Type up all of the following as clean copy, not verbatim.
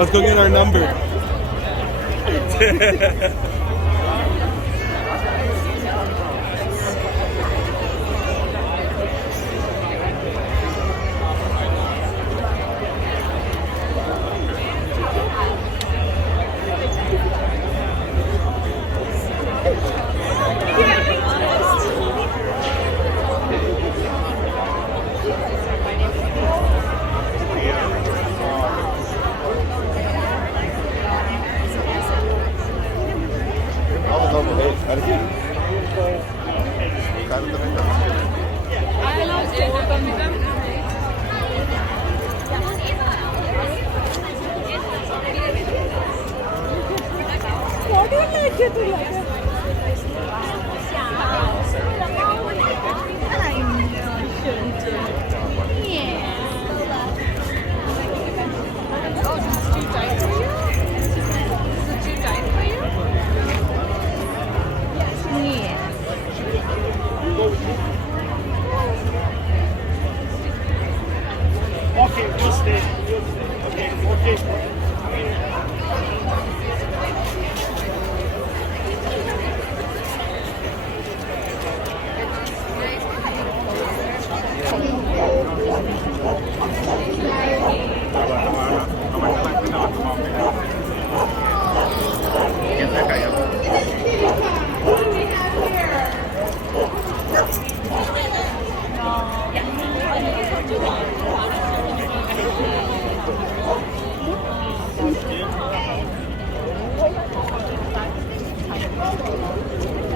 Let's go get our number.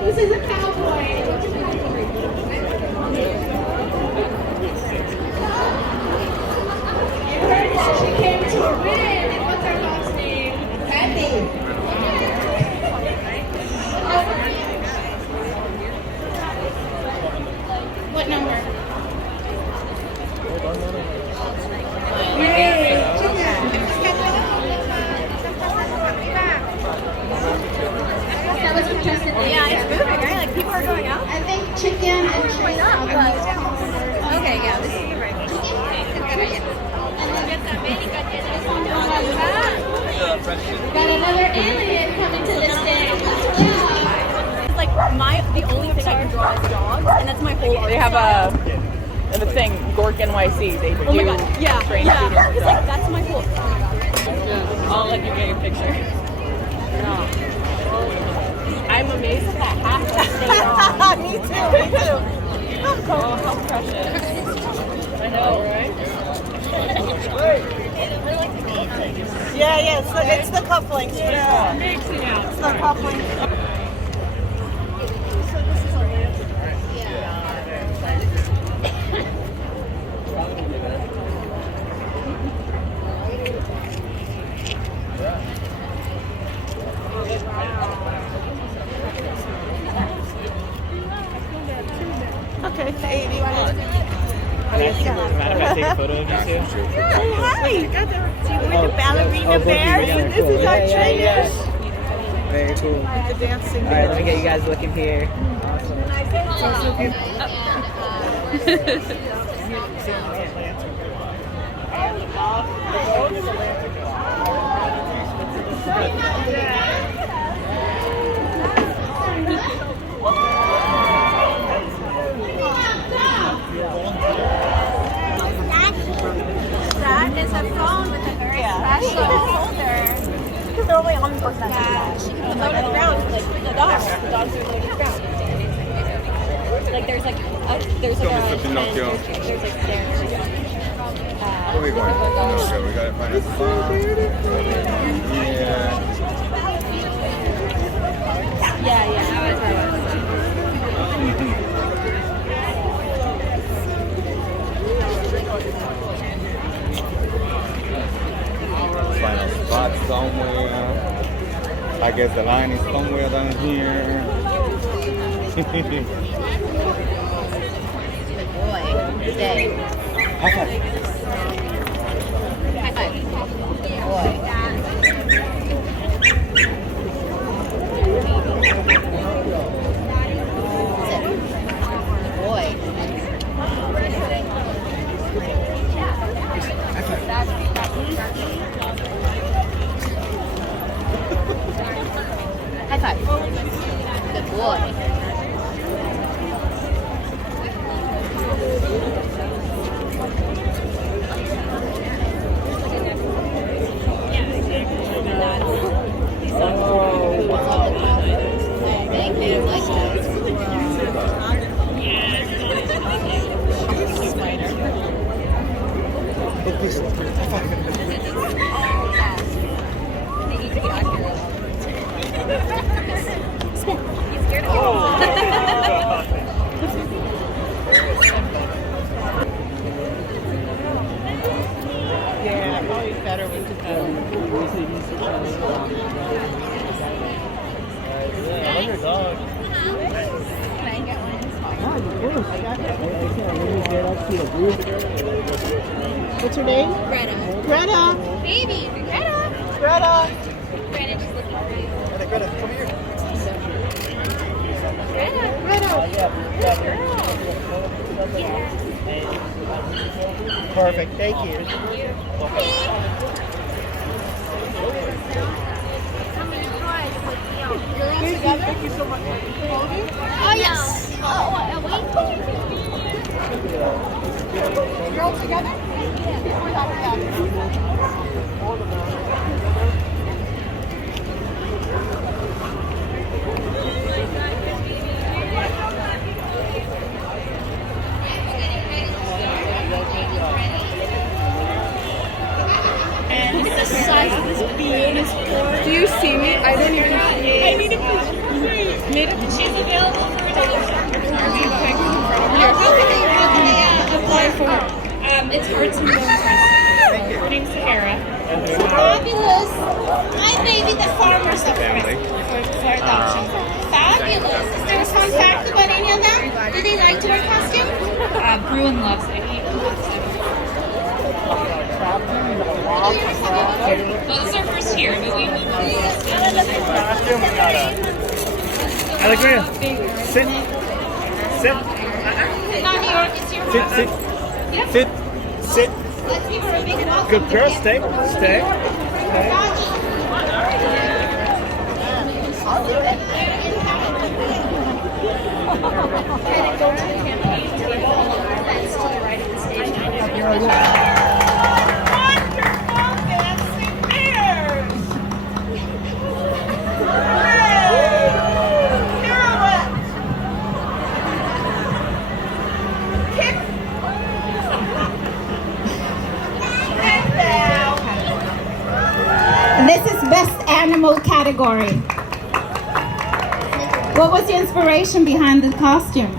This is a cowboy. She came to win. And what's our dog's name? Patty. What number? That was interesting. Yeah, it's moving, right? Like people are going out. I think chicken and Why not? Okay, yeah, this is the right one. Got another alien coming to the stage. It's like the only thing I can draw is dogs, and that's my whole art. They have the thing, Gork NYC. They do Oh my god, yeah, train yeah. students. It's like that's my whole. I'll let you get your picture. I'm amazed at that hat that stayed on. Me too. Oh, how precious. I know, right? Yeah, it's the cufflinks. Yeah. It's the cufflinks. Okay, hey, do you want to? Matter if I take a photo of you too? Oh, hi! See, we're the ballerina bears, and this is our trainer. Very cool. The dancing. All right, let me get you guys looking here. That is a phone with a very special holder. Because they're only on the first That she can put on the ground, like the dogs. The dogs are like on the ground. Like there's like there's like a Pinocchio. there's like stairs. Where are we going? Okay, we gotta find a spot. Yeah. Yeah. Find a spot somewhere. I guess the line is somewhere down here. Boy, stay. High five. High five. Boy. Boy. Yeah, probably better with the yeah, your dog. Can I get one? What's her name? Greta. Greta. Baby, Greta. Greta. Greta just looking for you. Greta, come here. Perfect, thank you. Thank you so much. Oh, yes. You're all together? The size of this bean is do you see me? I don't even I need a picture. She's available for adoption. Apply for it's Hearts and Bones Rescue. Her name's Sahara. Fabulous. My baby, the farmers are for adoption. Fabulous. Is there a fun fact about any of them? Do they like to wear costumes? Bruin loves it. Well, this is our first year, but we Allegra, sit. Sit. Not New York, it's your Sit, sit. Sit. Sit. Let's give her a big welcome. Good girl, stay. Stay. This is best animal category. What was the inspiration behind the costume?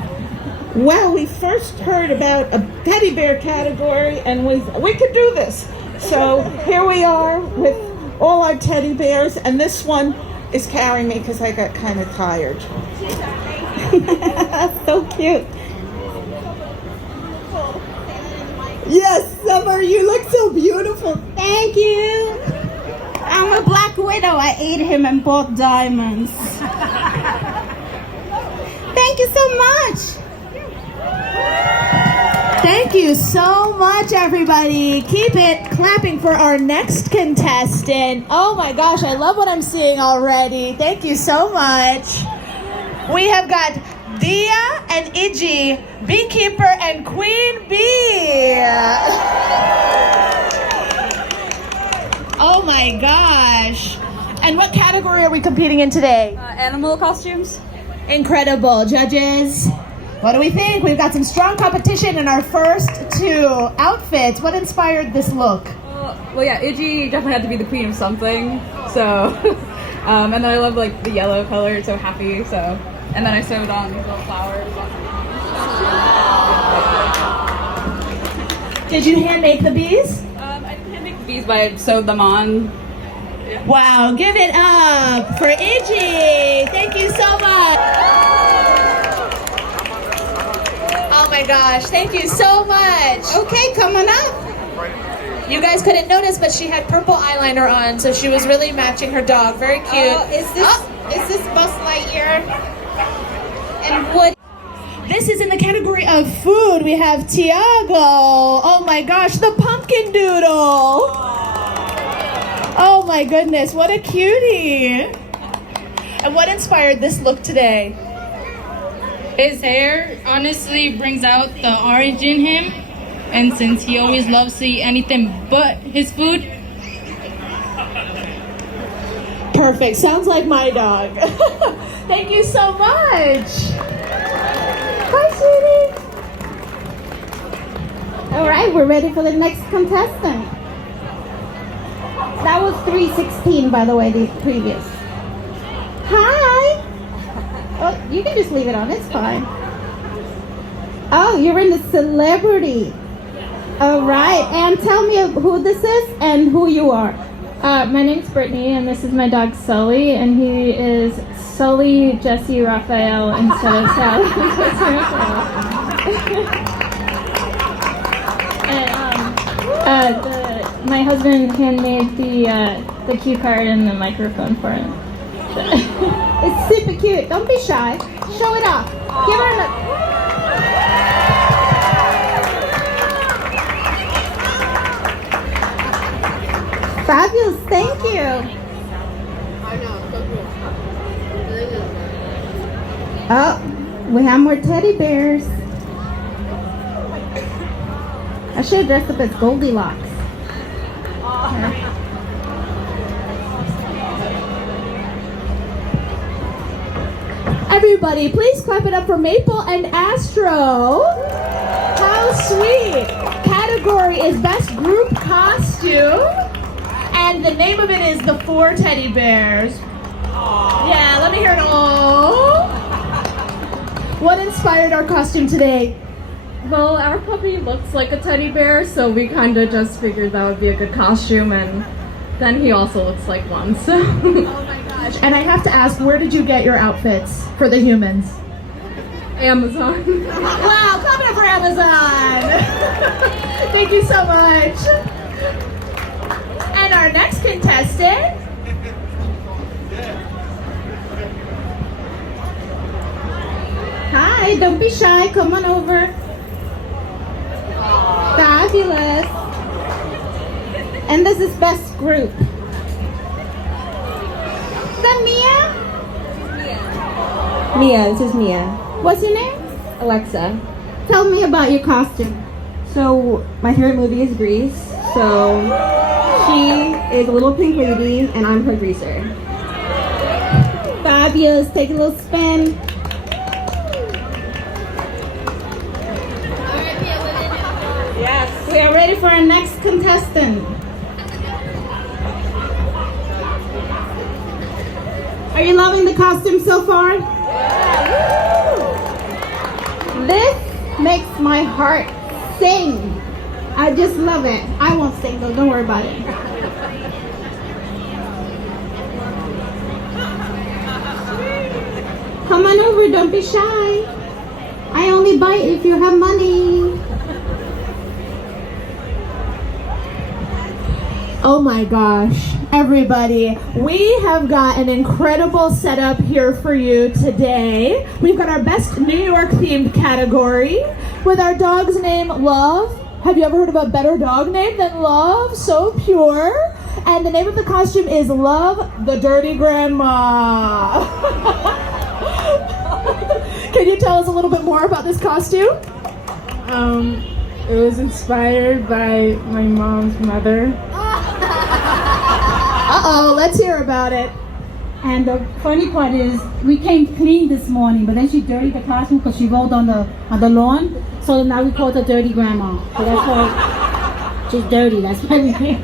Well, we first heard about a teddy bear category and we could do this. So here we are with all our teddy bears, and this one is carrying me because I got kind of tired. So cute. Yes, Summer, you look so beautiful. Thank you. I'm a black widow. I ate him and bought diamonds. Thank you so much. Thank you so much, everybody. Keep it clapping for our next contestant. Oh my gosh, I love what I'm seeing already. Thank you so much. We have got Dia and Iji, beekeeper and queen bee. Oh my gosh. And what category are we competing in today? animal costumes. Incredible. Judges, what do we think? We've got some strong competition in our first two outfits. What inspired this look? Well, yeah, Iggy definitely had to be the queen of something. So, and then I love like the yellow color. It's so happy. So, and then I sewed on these little flowers. Did you hand make the bees? I didn't make the bees, but I sewed them on. Wow, give it up for Iggy. Thank you so much. Oh my gosh, thank you so much. Okay, come on up. You guys couldn't notice, but she had purple eyeliner on, so she was really matching her dog. Very cute. Is this Buzz Lightyear? And what? This is in the category of food. We have Tiago. Oh my gosh, the pumpkin doodle. Oh my goodness, what a cutie. And what inspired this look today? His hair honestly brings out the orange in him, and since he always loves to eat anything but his food. Perfect, sounds like my dog. Thank you so much. Bye, sweetie. All right. right, we're ready for the next contestant. That was 316, by the way, the previous. Hi! Oh, you can just leave it on, it's fine. Oh, you're in the celebrity. All right, and tell me who this is and who you are. My name's Brittany, and this is my dog Sully, and he is Sully Jesse Raphael instead of Sally. And my husband handmade the cue card and the microphone for him. It's super cute. Don't be shy. Show it off. Give her a look. Fabulous. Thank you. Oh, we have more teddy bears. I should have dressed up as Goldilocks. Everybody, please clap it up for Maple and Astro. How sweet. Category is Best Group Costume. And the name of it is The Four Teddy Bears. Yeah, let me hear it all. What inspired our costume today? Well, our puppy looks like a teddy bear, so we kind of just figured that would be a good costume, and then he also looks like one, so. Oh my gosh. And I have to ask, where did you get your outfits for the humans? Amazon. Wow, clap it up for Amazon. Thank you so much. And our next contestant. Hi, don't be shy, come on over. Fabulous. And this is Best Group. Is that Mia? Mia, this is Mia. What's your name? Alexa. Tell me about your costume. So, my favorite movie is Grease. So, she is a little pink lady, and I'm her greaser. Fabulous. Take a little spin. Yes. We are ready for our next contestant. Are you loving the costume so far? This makes my heart sing. I just love it. I won't sing though, don't worry about it. Come on over, don't be shy. I only bite if you have money. Oh my gosh, everybody, we have got an incredible setup here for you today. We've got our Best New York themed category with our dog's name, Love. Have you ever heard of a better dog name than Love? So pure. And the name of the costume is Love the Dirty Grandma. Can you tell us a little bit more about this costume? It was inspired by my mom's mother. Uh-oh, let's hear about it. And the funny part is, we came clean this morning, but then she dirtied the costume because she rolled on the lawn. So now we call her Dirty Grandma. So that's why she's dirty. That's why we came.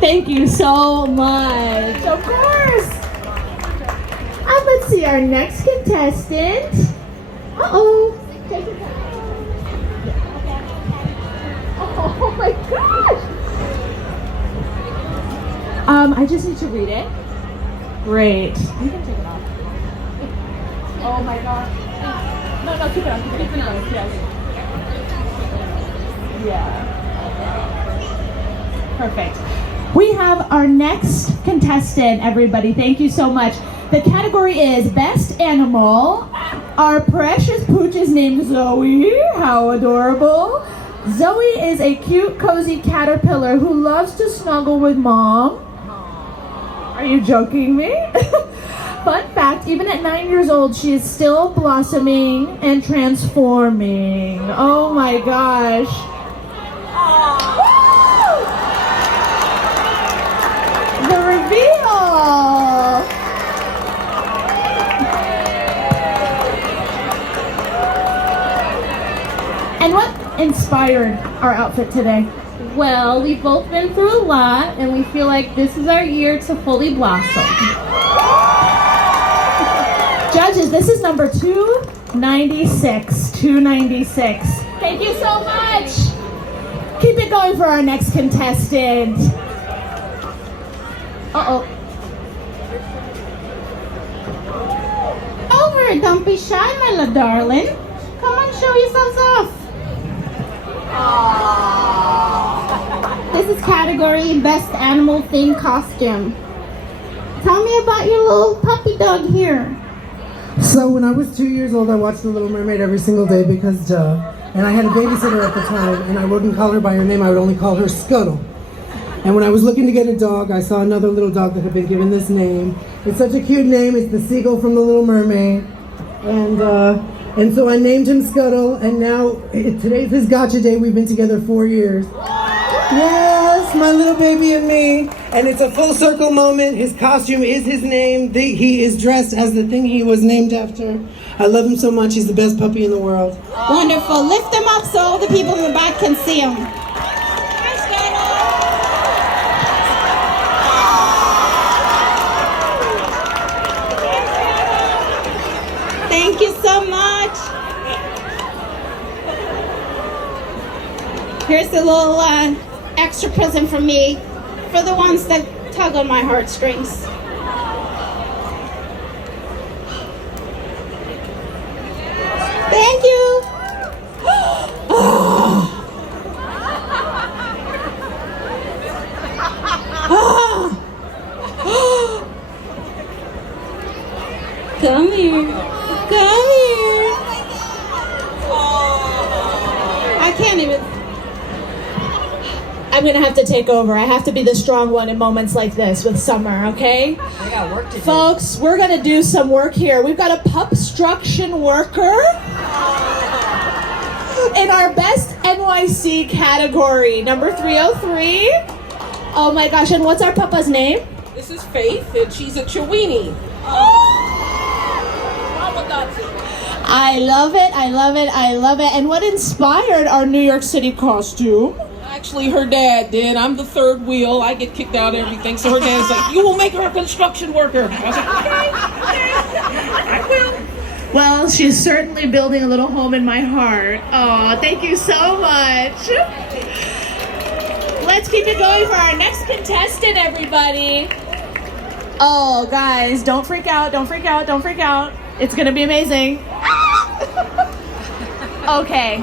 Thank you so much. Of course. And let's see our next contestant. Uh-oh. Take your time. Oh my gosh. I just need to read it. Great. You can take it off. Oh my gosh. No, keep it on. Keep it on. Yes. Yeah. Perfect. We have our next contestant, everybody. Thank you so much. The category is Best Animal. Our precious pooch is named Zoe. How adorable. Zoe is a cute, cozy caterpillar who loves to snuggle with mom. Are you joking me? Fun fact, even at 9 years old, she is still blossoming and transforming. Oh my gosh. Woo! The reveal. And what inspired our outfit today? Well, we've both been through a lot, and we feel like this is our year to fully blossom. Judges, this is number 296. 296. Thank you so much. Keep it going for our next contestant. Uh-oh. Over, don't be shy, my little darling. Come on, show yourselves off. This is category Best Animal Themed Costume. Tell me about your little puppy dog here. So when I was 2 years old, I watched The Little Mermaid every single day because duh. And I had a babysitter at the time, and I wouldn't call her by her name, I would only call her Scuttle. And when I was looking to get a dog, I saw another little dog that had been given this name. It's such a cute name, it's the seagull from The Little Mermaid. And so I named him Scuttle, and now today's his gotcha day. We've been together 4 years. Yes, my little baby and me. And it's a full circle moment. His costume is his name. He is dressed as the thing he was named after. I love him so much. He's the best puppy in the world. Wonderful. Lift them up so all the people in the back can see them. Thank you so much. Here's a little extra present from me for the ones that tug on my heartstrings. Thank you. Come here. Come here. I can't even. I'm gonna have to take over. I have to be the strong one in moments like this with Summer, okay? I got work to do. Folks, we're gonna do some work here. We've got a pupstruction worker in our best NYC category, number 303. Oh my gosh, and what's our papa's name? This is Faith, and she's a Chihuahua. I love it, I love it, I love it. And what inspired our New York City costume? Actually, her dad did. I'm the third wheel. I get kicked out of everything. So her dad's like, you will make her a construction worker. I was like, okay, I will. Well, she's certainly building a little home in my heart. Oh, thank you so much. Let's keep it going for our next contestant, everybody. Oh, guys, don't freak out, don't freak out, don't freak out. It's gonna be amazing. Okay.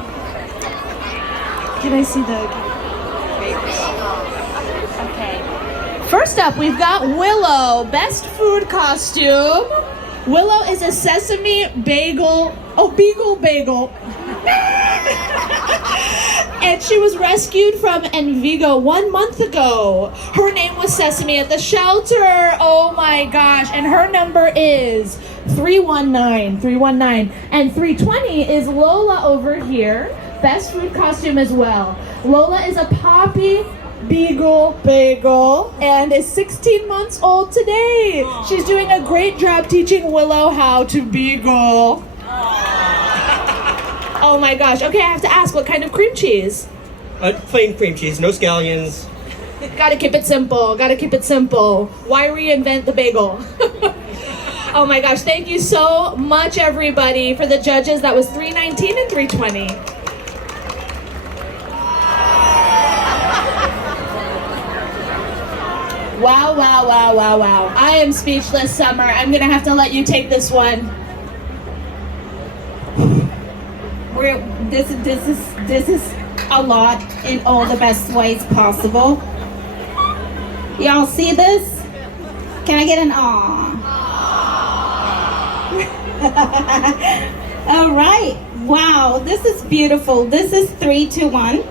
Can I see the... Okay. First up, we've got Willow, best food costume. Willow is a sesame bagel, beagle bagel. And she was rescued from Envigo 1 month ago. Her name was Sesame at the shelter. Oh my gosh. And her number is 319. And 320 is Lola over here. Best food costume as well. Lola is a poppy beagle bagel and is 16 months old today. She's doing a great job teaching Willow how to beagle. Oh my gosh. Okay, I have to ask, what kind of cream cheese? Plain cream cheese, no scallions. Gotta keep it simple. Gotta keep it simple. Why reinvent the bagel? Oh my gosh. Thank you so much, everybody. For the judges, that was 319 and 320. Wow, wow, wow, wow, wow. I am speechless, Summer. I'm gonna have to let you take this one. This is a lot in all the best ways possible. Y'all see this? Can I get an aw? All right. Wow, this is beautiful. This is 321.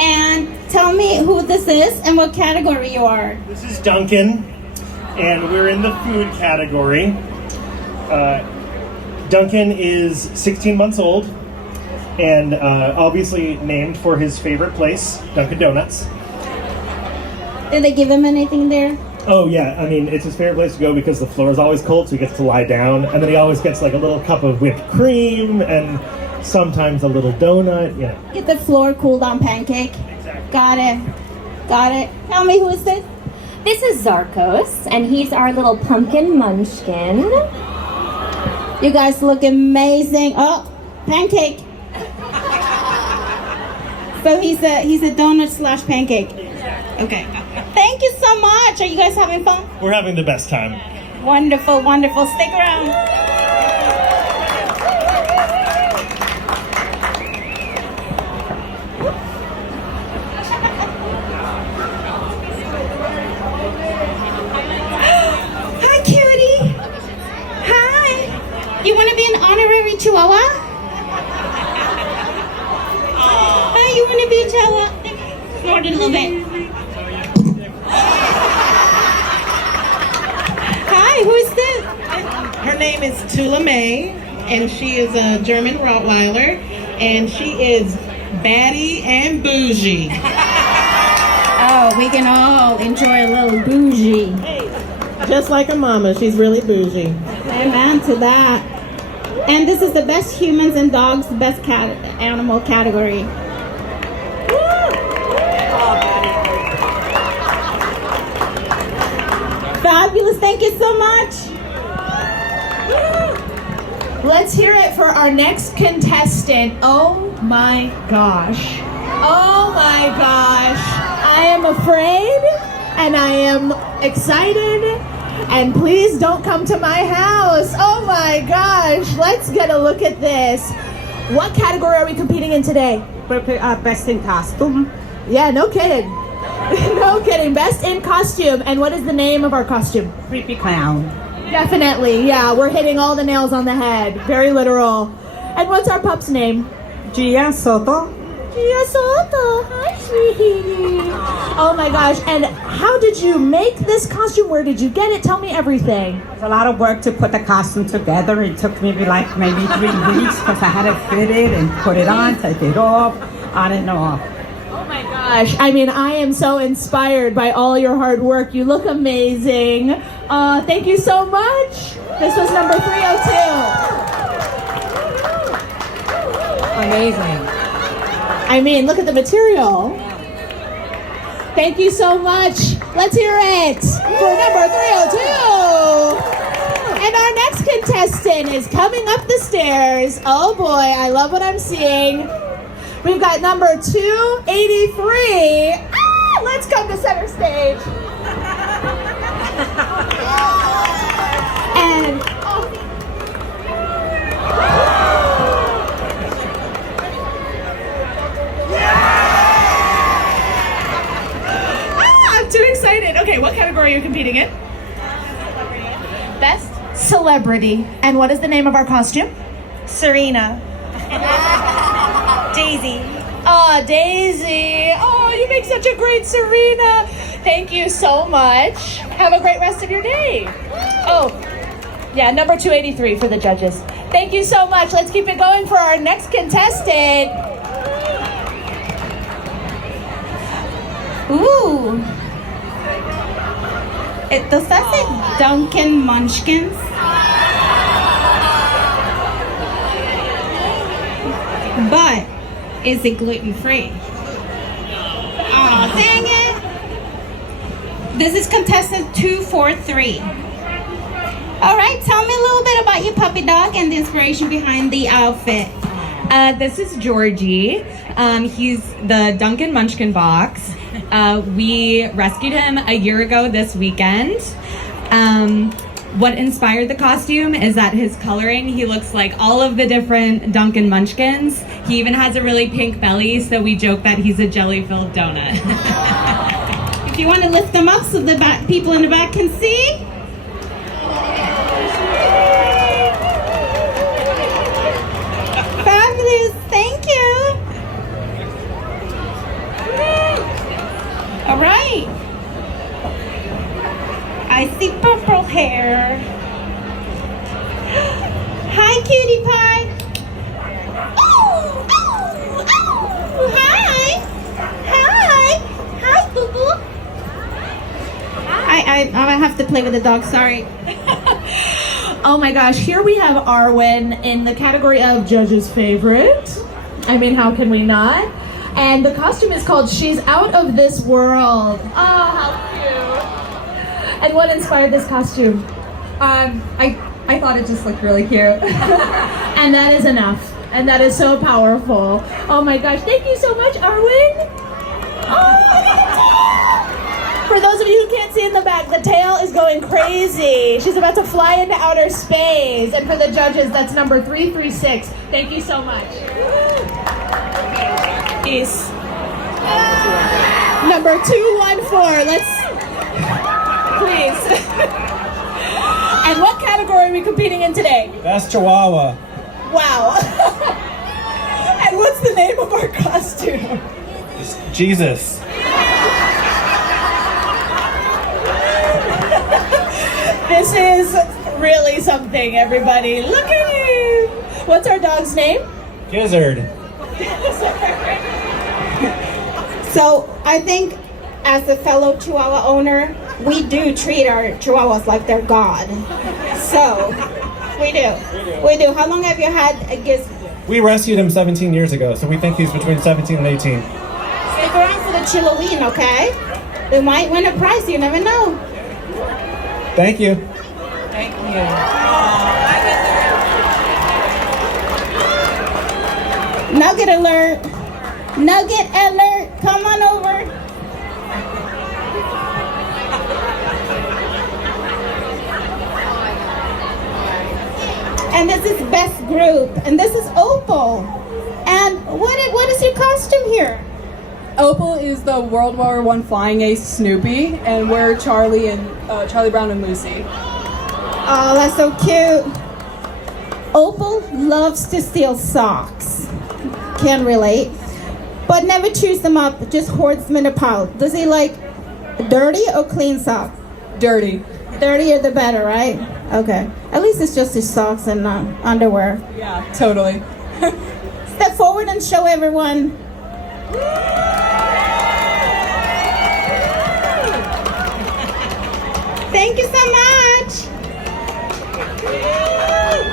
And tell me who this is and what category you are. This is Duncan, and we're in the food category. Duncan is 16 months old, and obviously named for his favorite place, Dunkin' Donuts. Did they give him anything there? Oh yeah, I mean, it's his favorite place to go because the floor is always cold, so he gets to lie down, and then he always gets like a little cup of whipped cream, and sometimes a little donut, you know. Get the floor cooled on pancake. Got it. Got it. Tell me, who is this? This is Zarkos, and he's our little pumpkin munchkin. You guys look amazing. Oh, pancake. So he's a donut slash pancake. Okay. Thank you so much. Are you guys having fun? We're having the best time. Wonderful, wonderful. Stick around. Hi, cutie. Hi. You want to be an honorary Chihuahua? Hi, you want to be a Chihuahua? Snort it a little bit. Hi, who is this? Her name is Tula May, and she is a German Rottweiler, and she is batty and bougie. Oh, we can all enjoy a little bougie. Just like her mama, she's really bougie. Amen to that. And this is the best humans and dogs, the best animal category. Fabulous, thank you so much. Let's hear it for our next contestant. Oh my gosh. Oh my gosh. I am afraid and I am excited. And please don't come to my house. Oh my gosh. Let's get a look at this. What category are we competing in today? Best in costume. Yeah, no kidding. No kidding. Best in costume. And what is the name of our costume? Creepy clown. Definitely. Yeah, we're hitting all the nails on the head. Very literal. And what's our pup's name? Gia Soto. Gia Soto. Hi, sweetie. Oh my gosh. And how did you make this costume? Where did you get it? Tell me everything. It's a lot of work to put the costume together. It took maybe 3 weeks because I had to fit it and put it on, take it off, on and off. Oh my gosh. I mean, I am so inspired by all your hard work. You look amazing. Thank you so much. This was number 302. Amazing. I mean, look at the material. Thank you so much. Let's hear it for number 302. And our next contestant is coming up the stairs. Oh boy, I love what I'm seeing. We've got number 283. Let's come to center stage. And I'm too excited. Okay, what category are you competing in? Best celebrity. And what is the name of our costume? Serena. Daisy. Oh, Daisy. Oh, you make such a great Serena. Thank you so much. Have a great rest of your day. Oh, yeah, number 283 for the judges. Thank you so much. Let's keep it going for our next contestant. Ooh. Does that say Dunkin' Munchkins? But is it gluten-free? Oh, dang it. This is contestant 243. All right, tell me a little bit about your puppy dog and the inspiration behind the outfit. This is Georgie. He's the Dunkin' Munchkin box. We rescued him a year ago this weekend. What inspired the costume is that his coloring, he looks like all of the different Dunkin' Munchkins. He even has a really pink belly, so we joke that he's a jelly-filled donut. If you want to lift them up so the people in the back can see. Fabulous, thank you. All right. I see purple hair. Hi, cutie pie. Oh, oh, oh. Hi. Hi. Hi, boo boo. I have to play with the dog, sorry. Oh my gosh, here we have Arwen in the category of Judge's Favorite. I mean, how can we not? And the costume is called She's Out of This World. Oh, how cute. And what inspired this costume? I thought it just looked really cute. And that is enough. And that is so powerful. Oh my gosh, thank you so much, Arwen. Oh, for those of you who can't see in the back, the tail is going crazy. She's about to fly into outer space. And for the judges, that's number 336. Thank you so much. Peace. Number 214, let's, please. And what category are we competing in today? Best Chihuahua. Wow. And what's the name of our costume? It's Jesus. This is really something, everybody. Look at him. What's our dog's name? Gizzard. So I think as a fellow Chihuahua owner, we do treat our Chihuahuas like they're God. So we do. We do. How long have you had a Gizzard? We rescued him 17 years ago, so we think he's between 17 and 18. Stick around for the Chilloween, okay? They might win a prize, you never know. Thank you. Thank you. Nugget alert. Nugget alert. Come on over. And this is Best Group. And this is Opal. And what is your costume here? Opal is the World War I flying ace Snoopy, and we're Charlie Brown and Lucy. Oh, that's so cute. Opal loves to steal socks. Can relate. But never chews them up, just hoards them in a pile. Does he like dirty or clean socks? Dirty. Dirtier the better, right? Okay. At least it's just his socks and underwear. Yeah, totally. Step forward and show everyone. Thank you so much.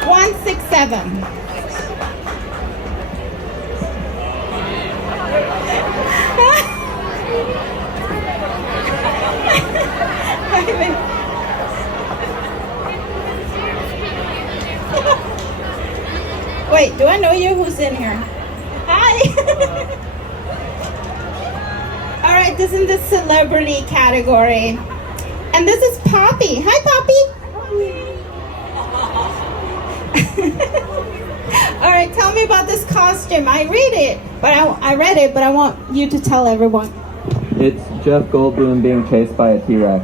167. Wait, do I know you? Who's in here? Hi. All right, this is the celebrity category. And this is Poppy. Hi, Poppy. All right, tell me about this costume. I read it, but I want you to tell everyone. It's Jeff Goldblum being chased by a T-Rex.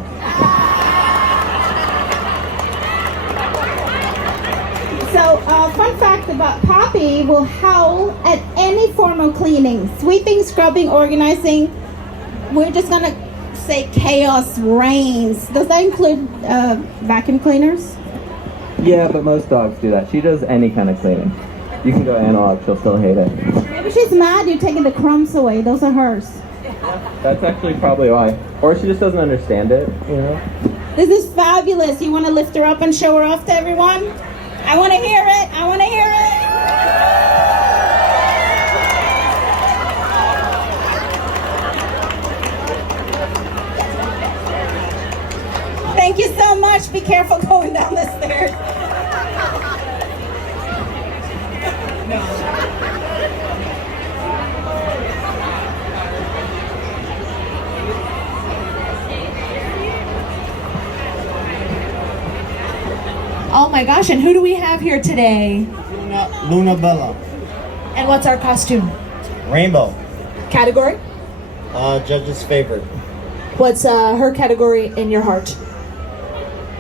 So, fun fact about Poppy will howl at any form of cleaning, sweeping, scrubbing, organizing. We're just gonna say chaos reigns. Does that include vacuum cleaners? Yeah, but most dogs do that. She does any kind of cleaning. You can go analog, she'll still hate it. Maybe she's mad you're taking the crumbs away. Those are hers. That's actually probably why. Or she just doesn't understand it, you know? This is fabulous. You want to lift her up and show her off to everyone? I want to hear it. I want to hear it. Thank you so much. Be careful going down the stairs. Oh my gosh, and who do we have here today? Luna Bella. And what's our costume? Rainbow. Category? Judge's favorite. What's her category in your heart?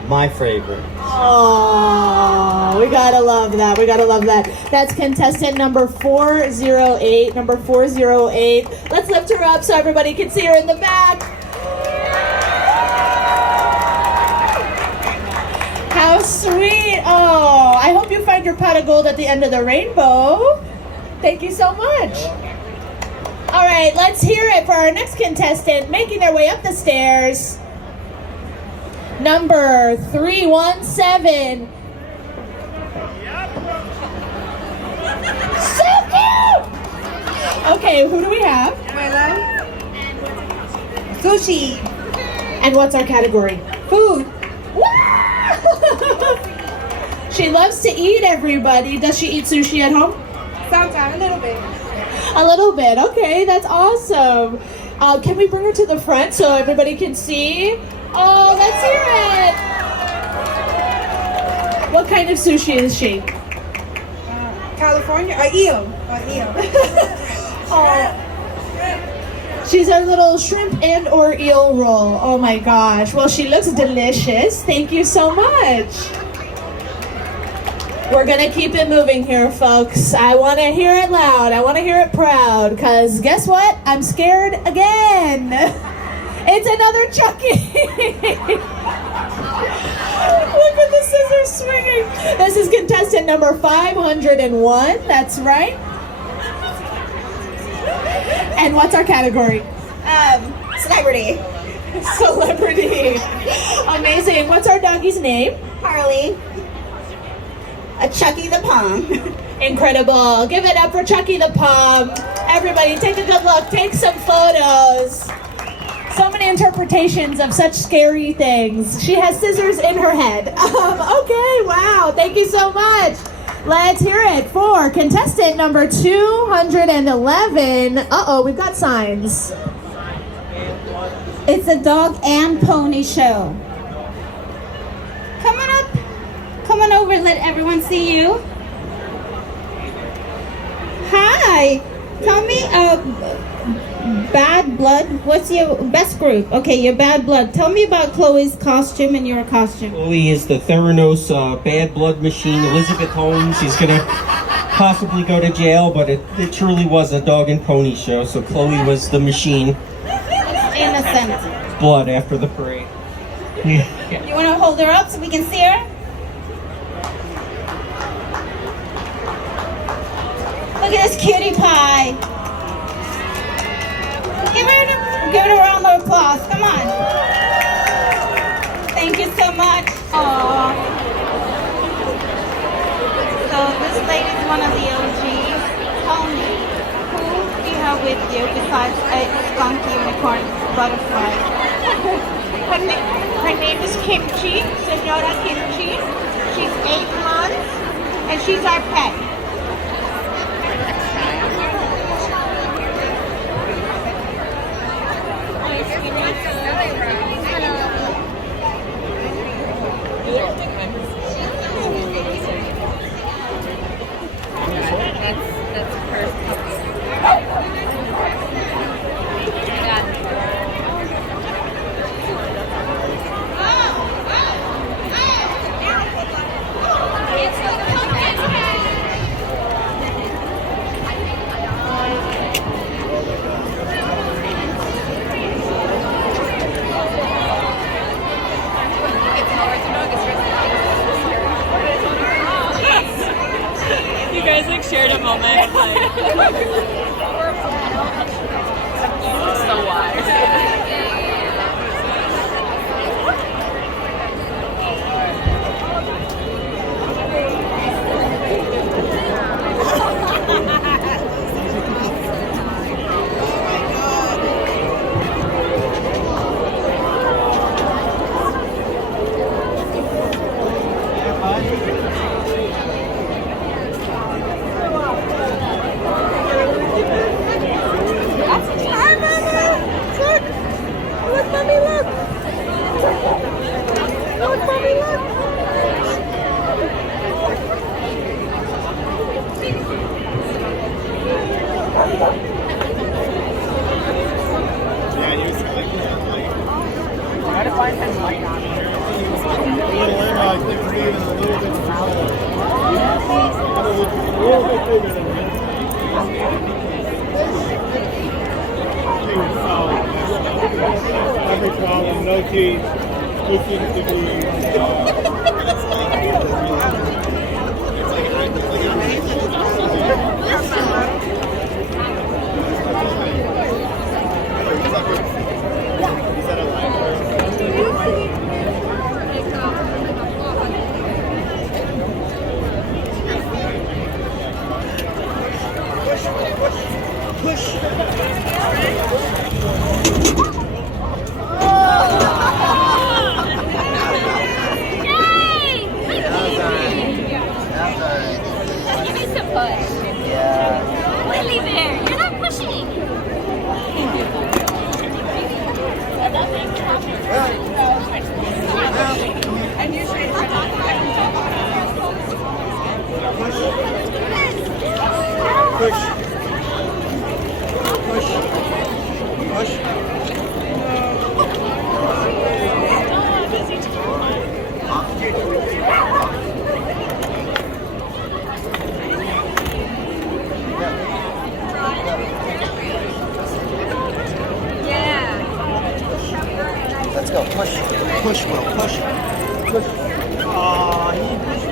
My favorite. Oh, we gotta love that. We gotta love that. That's contestant number 408. Number 408. Let's lift her up so everybody can see her in the back. How sweet. Oh, I hope you find your pot of gold at the end of the rainbow. Thank you so much. All right, let's hear it for our next contestant making their way up the stairs. Number 317. So cute! Okay, who do we have? Sushi. And what's our category? Food. She loves to eat, everybody. Does she eat sushi at home? Sometimes, a little bit. A little bit. Okay, that's awesome. Can we bring her to the front so everybody can see? Oh, let's hear it. What kind of sushi is she? California, eel. Oh. She's a little shrimp and or eel roll. Oh my gosh. Well, she looks delicious. Thank you so much. We're gonna keep it moving here, folks. I wanna hear it loud. I wanna hear it proud. Cause guess what? I'm scared again. It's another Chucky. Look at the scissors swinging. This is contestant number 501. That's right. And what's our category? Celebrity. Celebrity. Amazing. What's our doggy's name? Harley. A Chucky the Palm. Incredible. Give it up for Chucky the Palm. Everybody take a good look. Take some photos. So many interpretations of such scary things. She has scissors in her head. Okay, wow. Thank you so much. Let's hear it for contestant number 211. Uh-oh, we've got signs. It's a dog and pony show. Come on up. Come on over. Let everyone see you. Hi. Tell me, Bad Blood. What's your best group? Okay, your Bad Blood. Tell me about Chloe's costume and your costume. Chloe is the Theranos Bad Blood Machine. Elizabeth Holmes. He's going to possibly go to jail, but it truly was a dog and pony show. So Chloe was the machine. Innocent. Blood after the parade. Yeah. You want to hold her up so we can see her? Look at this cutie pie. Give her a round of applause. Come on. Thank you so much. Aww. So this lady's one of the OGs. Tell me, who do you have with you besides a skunk unicorn butterfly? Her name is Kimchi, Senora Kimchi. She's 8 months, and she's our pet. That's her puppy. It's the Tompkins cat. You guys like shared a moment. Like, so wise. Every problem, no teeth, just seems to be. Give me some push. Yeah. Really there. You're not pushing. And you should Let's go. Push. Push, Will. Push. Push. Aw, he pushed.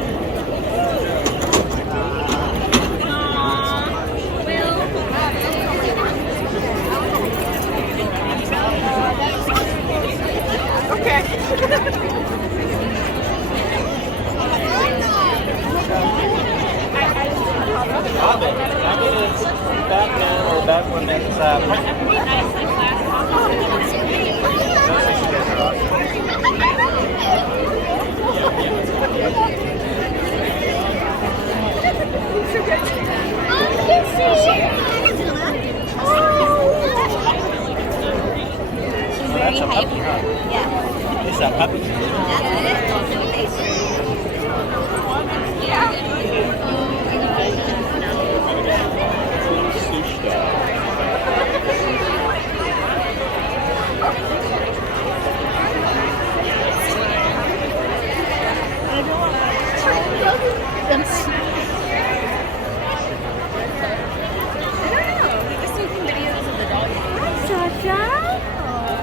Batman or Batman next Very hype. Yeah. Is that happy?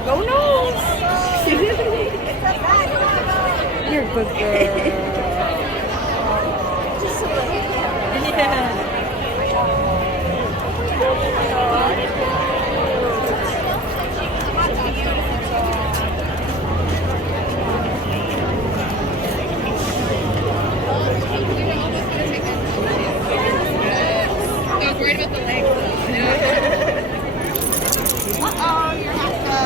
Go nose. You're a good girl. Just a little. Yeah. I was worried about the legs. Uh-oh, you're not go.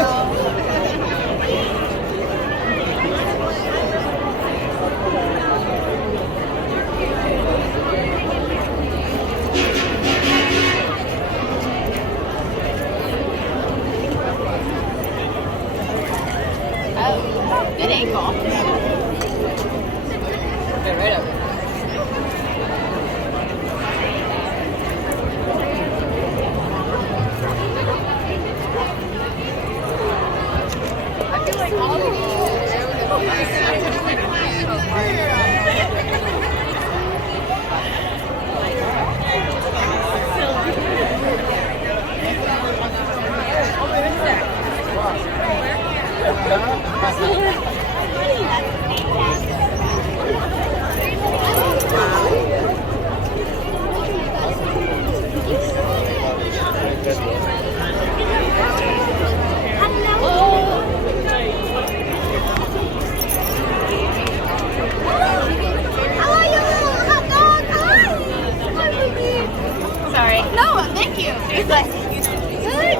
Oh, good ankle. Okay, right up. I feel like all of Sorry. No, thank you. It's like, good.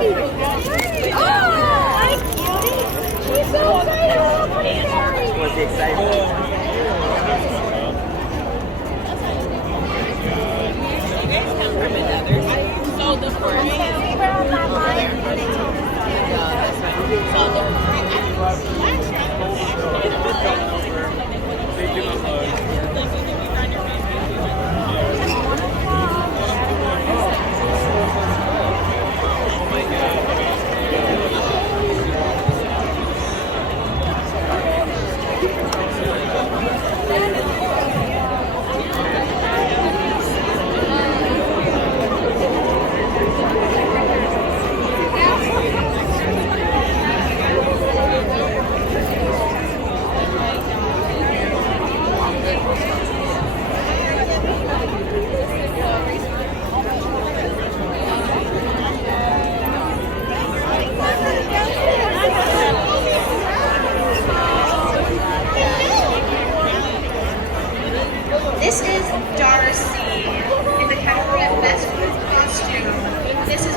Oh, hi, cutie. She's so excited. Was he excited? So the first.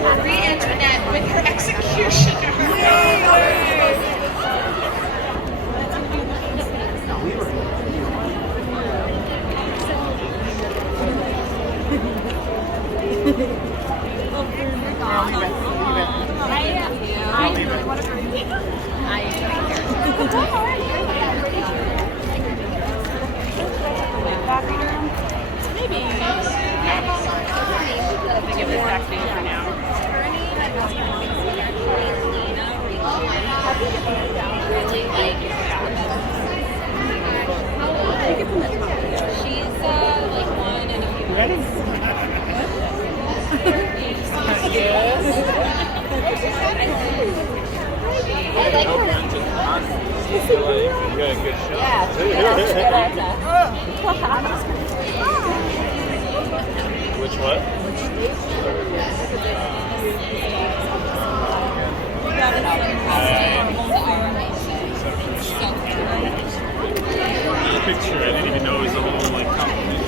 Marie Antoinette with her executioner. Give this back to you for now. Really like she's like one and a few. Ready? Yes. I like her. You got a good shot. Which what? The picture, I didn't even know it was a whole like compliment.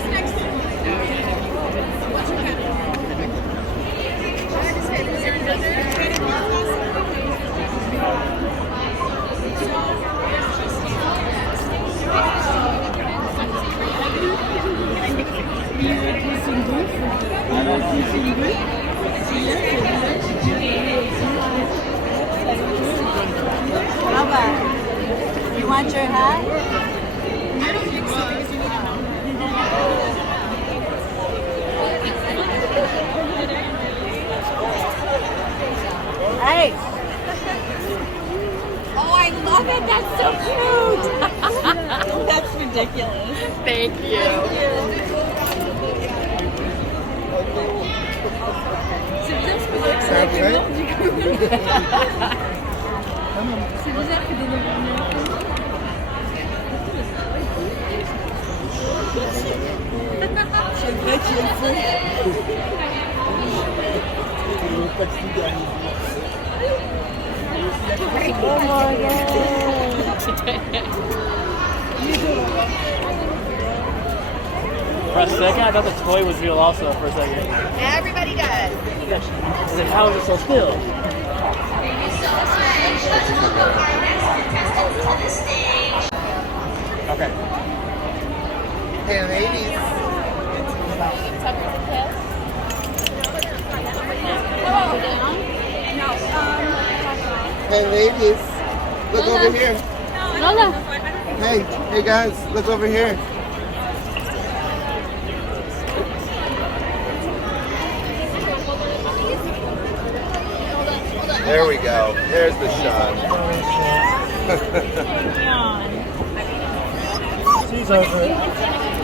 You want your hat? Hey! Oh, I love it! That's so cute! That's ridiculous. Thank you. Oh my god. For a second, I thought the toy was real also for a second. Everybody does. I said, how is it so still? Okay. Hey, ladies. Hey, ladies. Look over here. Lola. Hey guys, look over here. There we go. There's the shot. She's over it.